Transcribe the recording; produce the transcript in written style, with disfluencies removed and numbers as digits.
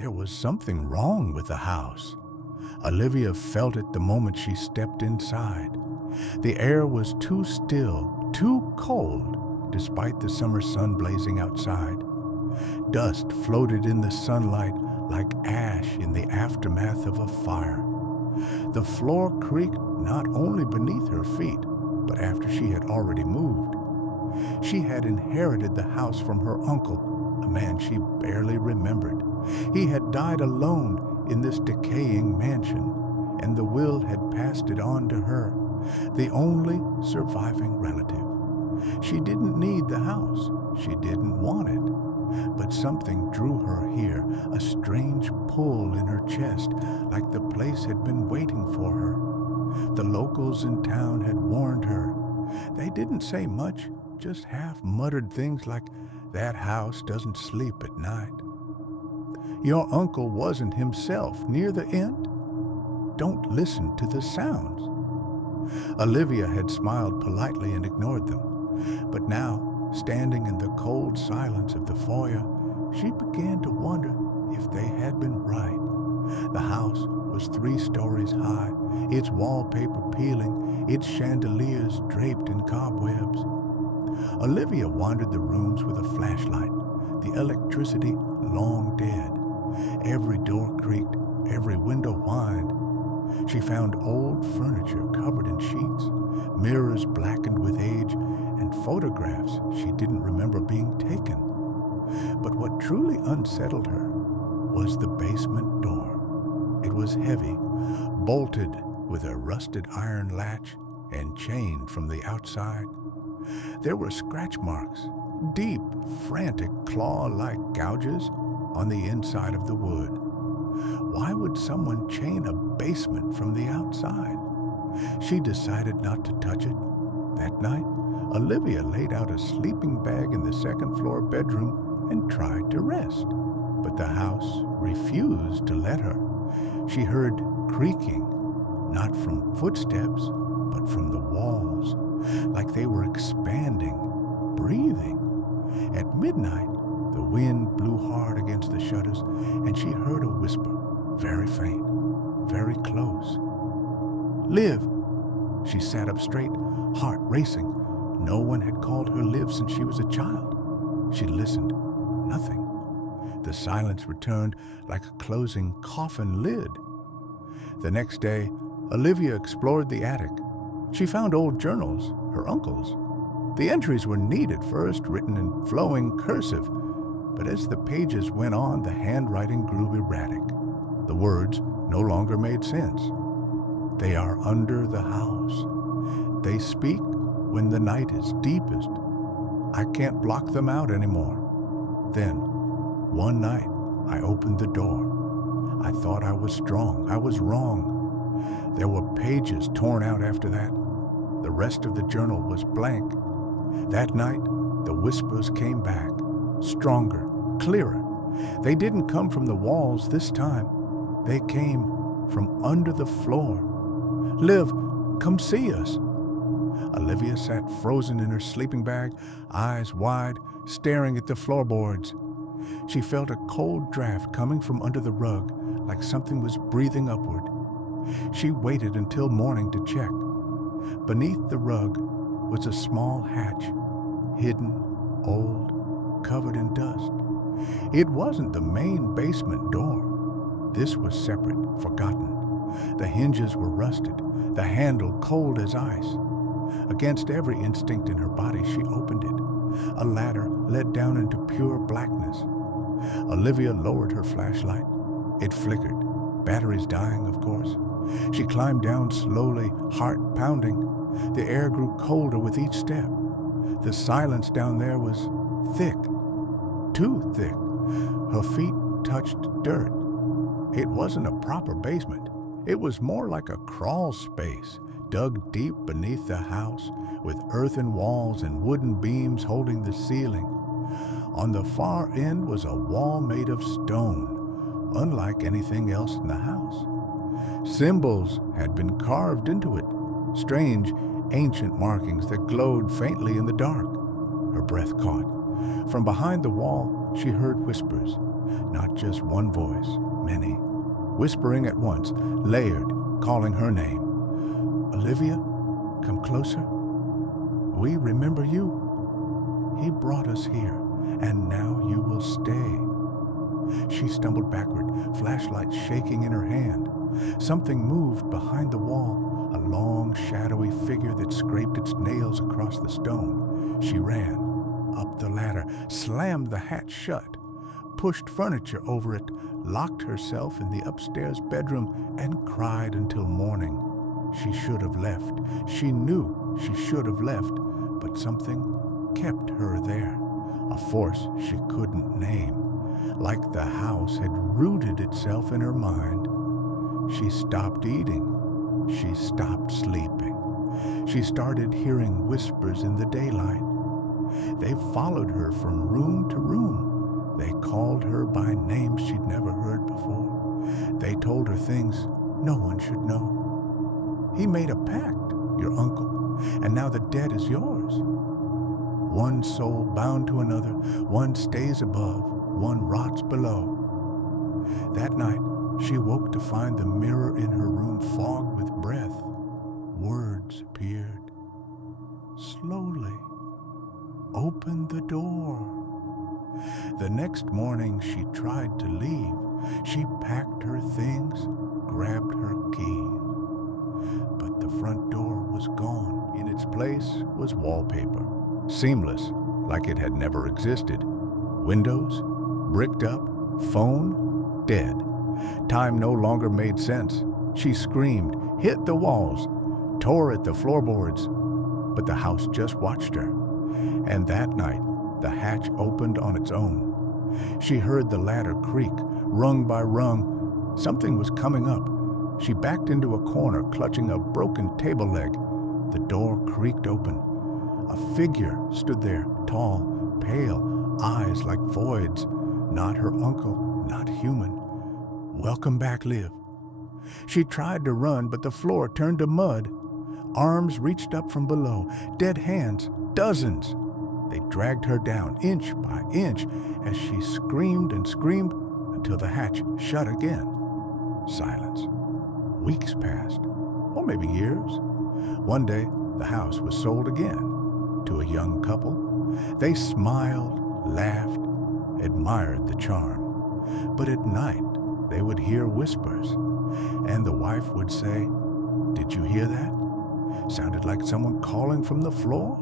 There was something wrong with the house. Olivia felt it the moment she stepped inside. The air was too still, too cold, despite the summer sun blazing outside. Dust floated in the sunlight like ash in the aftermath of a fire. The floor creaked not only beneath her feet, but after she had already moved. She had inherited the house from her uncle, a man she barely remembered. He had died alone in this decaying mansion, and the will had passed it on to her, the only surviving relative. She didn't need the house. She didn't want it. But something drew her here, a strange pull in her chest, like the place had been waiting for her. The locals in town had warned her. They didn't say much, just half-muttered things like, "That house doesn't sleep at night." Your uncle wasn't himself near the end. Don't listen to the sounds. Olivia had smiled politely and ignored them. But now, standing in the cold silence of the foyer, she began to wonder if they had been right. The house was 3 stories high, its wallpaper peeling, its chandeliers draped in cobwebs. Olivia wandered the rooms with a flashlight, the electricity long dead. Every door creaked, every window whined. She found old furniture covered in sheets, mirrors blackened with age, and photographs she didn't remember being taken. But what truly unsettled her was the basement door. It was heavy, bolted with a rusted iron latch, and chained from the outside. There were scratch marks, deep, frantic claw-like gouges on the inside of the wood. Why would someone chain a basement from the outside? She decided not to touch it. That night, Olivia laid out a sleeping bag in the second-floor bedroom and tried to rest. But the house refused to let her. She heard creaking, not from footsteps, but from the walls, like they were expanding, breathing. At midnight, the wind blew hard against the shutters, and she heard a whisper, very faint, very close. "Liv!" She sat up straight, heart racing. No one had called her Liv since she was a child. She listened. Nothing. The silence returned like a closing coffin lid. The next day, Olivia explored the attic. She found old journals, her uncle's. The entries were neat at first, written in flowing cursive, but as the pages went on, the handwriting grew erratic. The words no longer made sense. They are under the house. They speak when the night is deepest. I can't block them out anymore. Then, one night, I opened the door. I thought I was strong. I was wrong. There were pages torn out after that. The rest of the journal was blank. That night, the whispers came back, stronger, clearer. They didn't come from the walls this time. They came from under the floor. "Liv, come see us." Olivia sat frozen in her sleeping bag, eyes wide, staring at the floorboards. She felt a cold draft coming from under the rug, like something was breathing upward. She waited until morning to check. Beneath the rug was a small hatch, hidden, old, covered in dust. It wasn't the main basement door. This was separate, forgotten. The hinges were rusted, the handle cold as ice. Against every instinct in her body, she opened it. A ladder led down into pure blackness. Olivia lowered her flashlight. It flickered, batteries dying, of course. She climbed down slowly, heart pounding. The air grew colder with each step. The silence down there was thick, too thick. Her feet touched dirt. It wasn't a proper basement. It was more like a crawl space, dug deep beneath the house, with earthen walls and wooden beams holding the ceiling. On the far end was a wall made of stone, unlike anything else in the house. Symbols had been carved into it, strange, ancient markings that glowed faintly in the dark. Her breath caught. From behind the wall, She heard whispers, not just one voice, many, whispering at once, layered, calling her name. Olivia, come closer. We remember you. He brought us here, and now you will stay. She stumbled backward, flashlight shaking in her hand. Something moved behind the wall, a long, shadowy figure that scraped its nails across the stone. She ran up the ladder, slammed the hatch shut, pushed furniture over it, locked herself in the upstairs bedroom, and cried until morning. She should have left. She knew she should have left, but something kept her there, a force she couldn't name. Like the house had rooted itself in her mind. She stopped eating. She stopped sleeping. She started hearing whispers in the daylight. They followed her from room to room. They called her by names she'd never heard before. They told her things no one should know. He made a pact, your uncle, and now the debt is yours. One soul bound to another, one stays above, one rots below. That night, she woke to find the mirror in her room fogged with breath. Words appeared. Slowly. Open the door. The next morning she tried to leave. She packed her things, grabbed her keys. But the front door was gone. In its place was wallpaper, seamless, like it had never existed. Windows, bricked up, phone, dead. Time no longer made sense. She screamed, hit the walls, tore at the floorboards, but the house just watched her. And that night, the hatch opened on its own. She heard the ladder creak, rung by rung. Something was coming up. She backed into a corner, clutching a broken table leg. The door creaked open. A figure stood there, tall, pale, eyes like voids. Not her uncle, not human. Welcome back, Liv. She tried to run, but the floor turned to mud. Arms reached up from below, dead hands, dozens. They dragged her down inch by inch as she screamed and screamed until the hatch shut again. Silence. Weeks passed, or maybe years. One day, the house was sold again to a young couple. They smiled, laughed, admired the charm. But at night, they would hear whispers, and the wife would say, "Did you hear that? Sounded like someone calling from the floor."